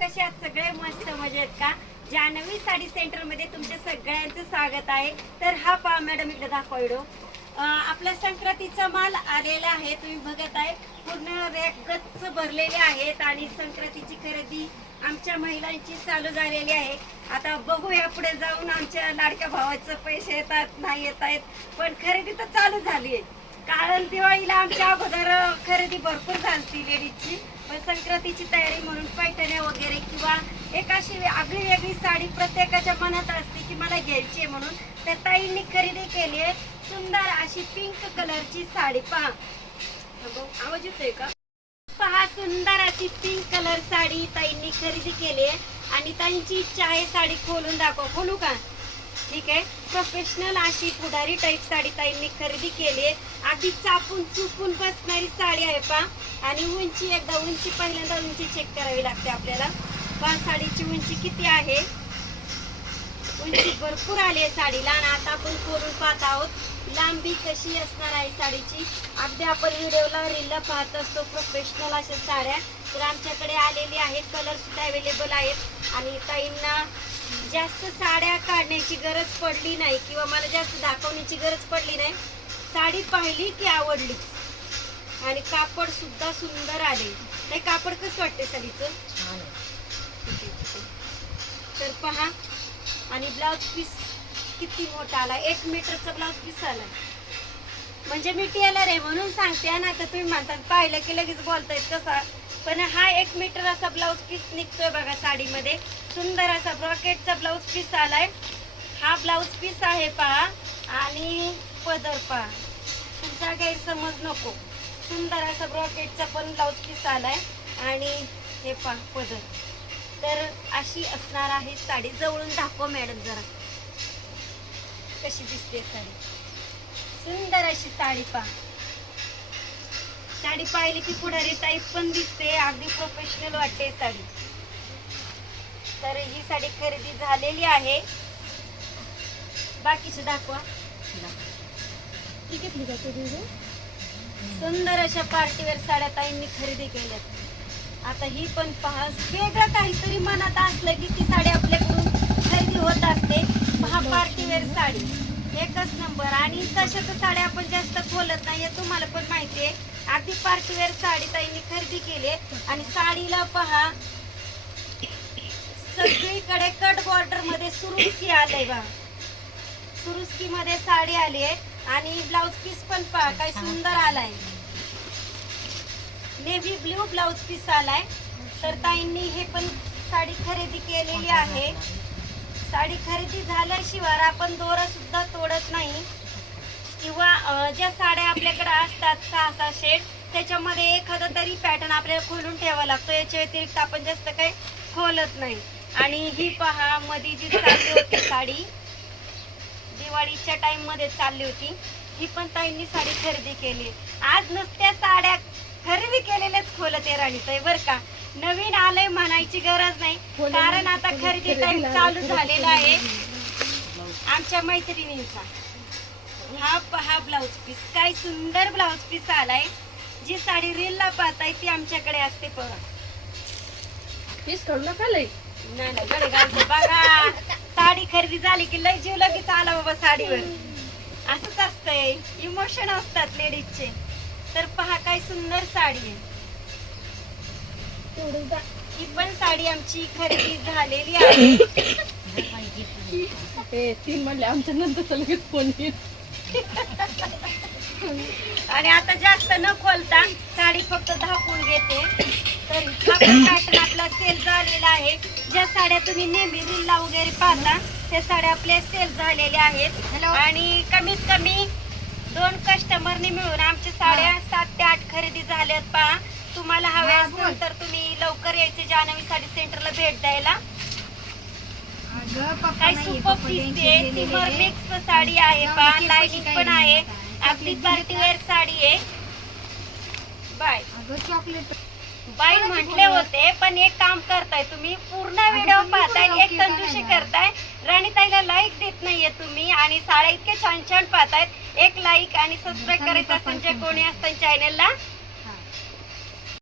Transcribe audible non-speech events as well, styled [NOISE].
कसे आहात? सगळे मस्त मजेत का? जान्हवी साडी सेंटरमध्ये तुमच्या सगळ्यांचं स्वागत आहे. तर हा पहा मॅडम इकडे दाखवडो आपला संक्रांतीचा माल आलेला आहे. तुम्ही बघत आहे पूर्ण रॅक गच्च भरलेले आहेत आणि संक्रांतीची खरेदी आमच्या महिलांची चालू झालेली आहे. आता बघूया पुढे जाऊन आमच्या लाडक्या भावाचं पैसे येतात नाही येत आहेत. पण खरेदी तर चालू झाली आहे. कारण दिवाळीला आमच्या अगोदर खरेदी भरपूर झाली लेडीजची. पण संक्रांतीची तयारी म्हणून पैठण्या वगैरे किंवा एक अशी आगळी वेगळी साडी प्रत्येकाच्या मनात असते की मला घ्यायची आहे म्हणून. तर ताईंनी खरेदी केली आहे. सुंदर अशी पिंक कलरची साडी. पहा. आवाज येतोय का? पहा सुंदर अशी पिंक कलर साडी ताईंनी खरेदी केली आहे. आणि ताईंची इच्छा आहे साडी खोलून दाखव. खोलू का? ठीक आहे. प्रोफेशनल अशी पुढारी टाईप साडी ताईंनी खरेदी केली आहे. अगदी चापून चुपून बसणारी साडी आहे पा आणि उंची एकदा उंची पहिल्यांदा उंची चेक करावी लागते आपल्याला. पा साडीची उंची किती आहे? उंची भरपूर आली आहे साडीला. आणि आता आपण खोलून पाहत आहोत लांबी कशी असणार आहे साडीची. अगदी आपण व्हिडिओला रीलला पाहत असतो प्रोफेशनल अशा साड्या. तर आमच्याकडे आलेली आहेत कलरसुद्धा अवेलेबल आहेत. आणि ताईंना जास्त साड्या काढण्याची गरज पडली नाही किंवा मला जास्त दाखवण्याची गरज पडली नाही. साडी पाहिली की आवडलीच आणि कापड सुद्धा सुंदर आले. नाही कापड कसं वाटते साडीचं. तर पहा. आणि ब्लाउज पीस किती मोठा आला. एक मीटरचा ब्लाउज पीस आला. म्हणजे मी टेलर आहे म्हणून सांगते. ना तर तुम्ही म्हणतात पाहिलं की लगेच बोलतायत कसा? पण हा एक मीटर असा ब्लाऊज पीस निघतोय बघा साडीमध्ये. सुंदर असा ब्रॉकेटचा ब्लाऊज पीस आलाय. हा ब्लाऊज पीस आहे पहा. आणि पदर पहा. तुमचा गैरसमज नको. सुंदर असा ब्रॉकेटचा पण ब्लाऊज पीस आलाय. आणि हे पहा पदर. तर अशी असणार आहे साडी. जवळून दाखव मॅडम जरा. कशी दिसते साडी. सुंदर अशी साडी पहा. साडी पाहिली की पुढारी टाईप पण दिसते अगदी प्रोफेशनल वाटते साडी. तर ही साडी खरेदी झालेली आहे. बाकीचे दाखवा. सुंदर अशा पार्टीवेअर साड्या ताईंनी खरेदी केल्यात. आता ही पण पहा वेगळं काहीतरी मनात असलं की ती साडी आपल्याकडून खरेदी होत असते. पहा पार्टीवेअर साडी. एकच नंबर. आणि तशा तर साड्या आपण जास्त खोलत नाही तुम्हाला पण माहिती आहे. अगदी पार्टीवेअर साडी ताईंनी खरेदी केली आहे. आणि साडीला पहा सगळीकडे कट बॉर्डरमध्ये सुरुस्की आलंय बा. सुरुस्की मध्ये साडी आली आहे. आणि ब्लाउज पीस पण पहा काय सुंदर आलाय. नेव्ही ब्ल्यू ब्लाउज पीस आलाय. तर ताईंनी हे पण साडी खरेदी केलेली आहे. साडी खरेदी झाल्याशिवाय आपण दोरा सुद्धा तोडत नाही. किंवा ज्या साड्या आपल्याकडे असतात सहा सहा शेड त्याच्यामध्ये एखादा तरी पॅटर्न आपल्याला खोलून ठेवावा लागतो. याच्या व्यतिरिक्त आपण जास्त काही खोलत नाही. आणि ही पहा मध्ये जी चालली होती साडी दिवाळीच्या टाइममध्ये चालली होती ही पण ताईंनी साडी खरेदी केली. आज नुसत्या साड्या खरेदी केलेल्याच खोलत आहे राणीताई बर का? नवीन आलंय म्हणायची गरज नाही. कारण आता खरेदी टाइम चालू झालेला आहे. आमच्या मैत्रिणींचा. हा पहा ब्लाउज पीस. काय सुंदर ब्लाउज पीस आलाय. जी साडी रीलला पाहताय ती आमच्याकडे असते पहा पीस काढू नका लई. नाही नाही गडे घालते बघा. साडी खरेदी झाली की लय जीव लगेच आला बाबा साडीवर. असंच असतंय. इमोशन असतात लेडीजचे. तर पहा काय सुंदर साडी आहे. ही पण साडी आमची खरेदी झालेली आहे. [COUGHS] हे तीन म्हणले आमच्या नंतर लगेच फोन येईल? आणि आता जास्त न खोलता साडी फक्त धापून घेते. तर हा पण पॅटर्न आपला सेल झालेला आहे. ज्या साड्या तुम्ही नेहमी रीलला वगैरे पाहता त्या साड्या आपल्या सेल झालेल्या आहेत. आणि कमीत कमी दोन कस्टमरनी मिळून आमच्या साड्या सात ते आठ खरेदी झाल्यात पहा. तुम्हाला हव्या असेल तर तुम्ही लवकर यायचे जान्हवी साडी सेंटरला भेट द्यायला. काय सुपर दिसते सिमर मिक्स साडी आहे पहा लाइनिंग पण आहे. आपली पार्टीवेअर साडी आहे. बाय. चॉकलेट बाय म्हटले होते पण एक काम करताय तुम्ही पूर्ण व्हिडिओ पाहताय एक कंजूशी करताय. राणीताईला लाईक देत नाहीये तुम्ही आणि साड्या इतके छान छान पाहतायत. एक लाईक आणि सबस्क्राईब करायचं असेल जे कोणी असतात चॅनलला